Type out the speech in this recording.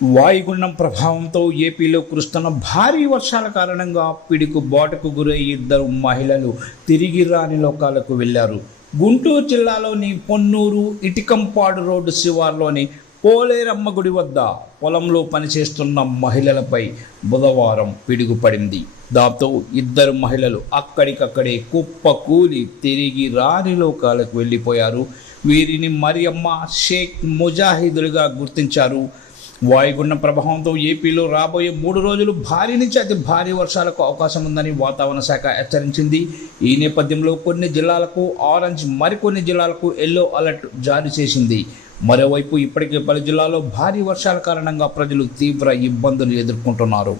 వాయుగుండం ప్రభావంతో ఏపీలో కురుస్తున్న భారీ వర్షాల కారణంగా పిడుగు బాటకు గురై ఇద్దరు మహిళలు తిరిగి రాని లోకాలకు వెళ్లారు. గుంటూరు జిల్లాలోని పొన్నూరు ఇటికంపాడు రోడ్డు శివార్లోని పోలేరమ్మ గుడి వద్ద పొలంలో పనిచేస్తున్న మహిళలపై బుధవారం పిడుగు పడింది. దాంతో ఇద్దరు మహిళలు అక్కడికక్కడే కుప్పకూలి తిరిగి రాని లోకాలకు వెళ్ళిపోయారు. వీరిని మరియమ్మ, షేక్ ముజాహిదులుగా గుర్తించారు. వాయుగుండం ప్రభావంతో ఏపీలో రాబోయే 3 రోజులు భారీ నుంచి అతి భారీ వర్షాలకు అవకాశం ఉందని వాతావరణ శాఖ హెచ్చరించింది. ఈ నేపథ్యంలో కొన్ని జిల్లాలకు ఆరెంజ్, మరికొన్ని జిల్లాలకు ఎల్లో అలర్ట్ జారీ చేసింది. మరోవైపు ఇప్పటికే పలు జిల్లాల్లో భారీ వర్షాల కారణంగా ప్రజలు తీవ్ర ఇబ్బందులు ఎదుర్కొంటున్నారు.